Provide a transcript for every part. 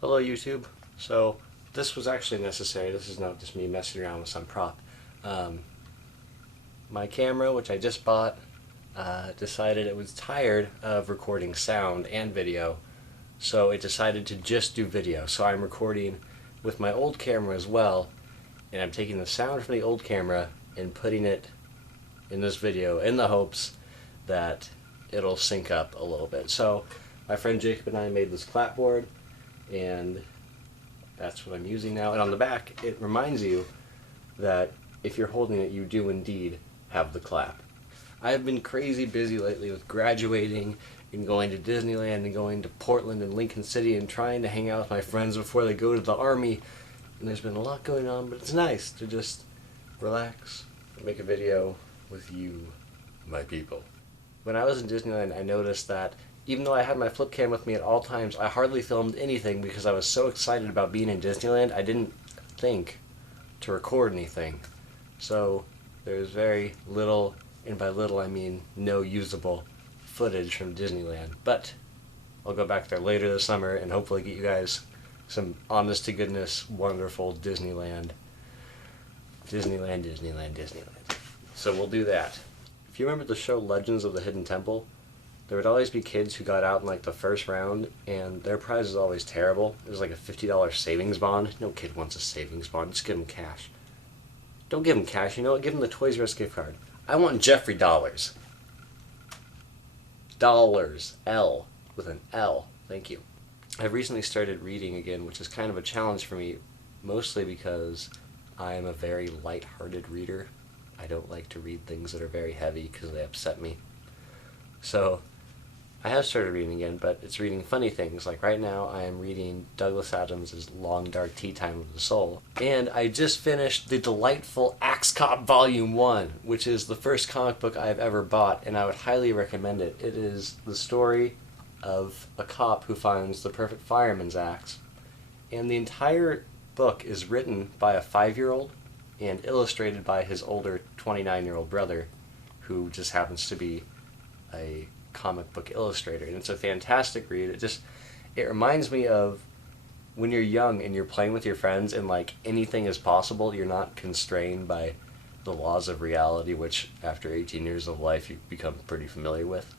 Hello YouTube. So this was actually necessary. This is not just me messing around with some prop. Um, my camera, which I just bought, decided it was tired of recording sound and video, so it decided to just do video. So I'm recording with my old camera as well, and I'm taking the sound from the old camera and putting it in this video in the hopes that it'll sync up a little bit. So my friend Jacob and I made this clapboard, and that's what I'm using now. And on the back, it reminds you that if you're holding it, you do indeed have the clap. I've been crazy busy lately with graduating and going to Disneyland and going to Portland and Lincoln City and trying to hang out with my friends before they go to the Army. And there's been a lot going on, but it's nice to just relax and make a video with you, my people. When I was in Disneyland, I noticed that even though I had my flip cam with me at all times, I hardly filmed anything because I was so excited about being in Disneyland, I didn't think to record anything. So there's very little, and by little I mean no usable footage from Disneyland. But I'll go back there later this summer and hopefully get you guys some honest to goodness, wonderful Disneyland. Disneyland. So we'll do that. If you remember the show Legends of the Hidden Temple, there would always be kids who got out in like the first round, and their prize is always terrible. It was like a $50 savings bond. No kid wants a savings bond. Just give them cash. Don't give them cash. You know what? Give them the Toys R Us gift card. I want Jeffrey dollars. Dollars. L. With an L. Thank you. I've recently started reading again, which is kind of a challenge for me, mostly because I am a very light-hearted reader. I don't like to read things that are very heavy because they upset me. So I have started reading again, but it's reading funny things. Like right now I am reading Douglas Adams' Long Dark Tea Time of the Soul. And I just finished the delightful Axe Cop Volume 1, which is the first comic book I've ever bought, and I would highly recommend it. It is the story of a cop who finds the perfect fireman's axe. And the entire book is written by a 5-year-old and illustrated by his older 29-year-old brother, who just happens to be a comic book illustrator. And it's a fantastic read. It reminds me of when you're young and you're playing with your friends and like anything is possible. You're not constrained by the laws of reality, which after 18 years of life you become pretty familiar with.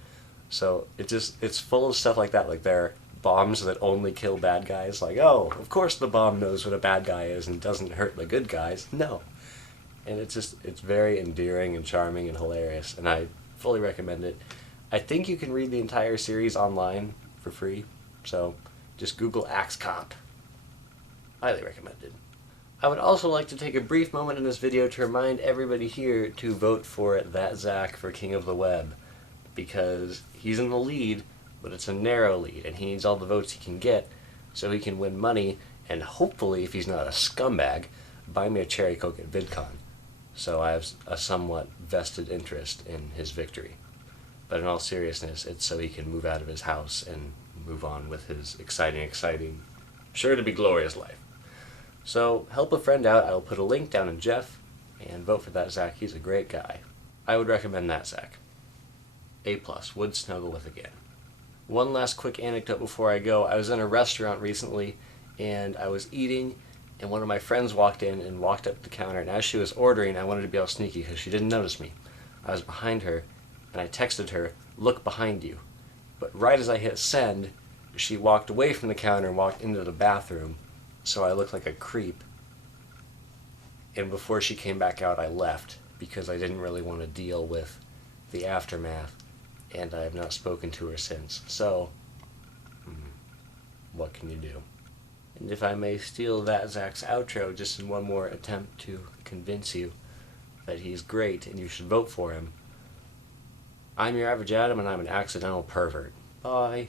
So it's full of stuff like that. Like there are bombs that only kill bad guys. Like, oh, of course the bomb knows what a bad guy is and doesn't hurt the good guys. No. And it's very endearing and charming and hilarious, and I fully recommend it. I think you can read the entire series online for free, so just Google Axe Cop. Highly recommended. I would also like to take a brief moment in this video to remind everybody here to vote for That Zach for King of the Web, because he's in the lead, but it's a narrow lead, and he needs all the votes he can get so he can win money, and hopefully, if he's not a scumbag, buy me a cherry coke at VidCon. So I have a somewhat vested interest in his victory. But in all seriousness, it's so he can move out of his house and move on with his exciting, sure to be glorious life. So help a friend out. I will put a link down in Jeff, and vote for That Zach. He's a great guy. I would recommend That Zach. A+, would snuggle with again. One last quick anecdote before I go. I was in a restaurant recently, and I was eating, and one of my friends walked in and walked up to the counter, and as she was ordering, I wanted to be all sneaky because she didn't notice me. I was behind her, and I texted her, "Look behind you." But right as I hit send, she walked away from the counter and walked into the bathroom, so I looked like a creep. And before she came back out, I left, because I didn't really want to deal with the aftermath, and I have not spoken to her since. So, what can you do? And if I may steal That Zach's outro just in one more attempt to convince you that he's great and you should vote for him, I'm your average Adam and I'm an accidental pervert. Bye.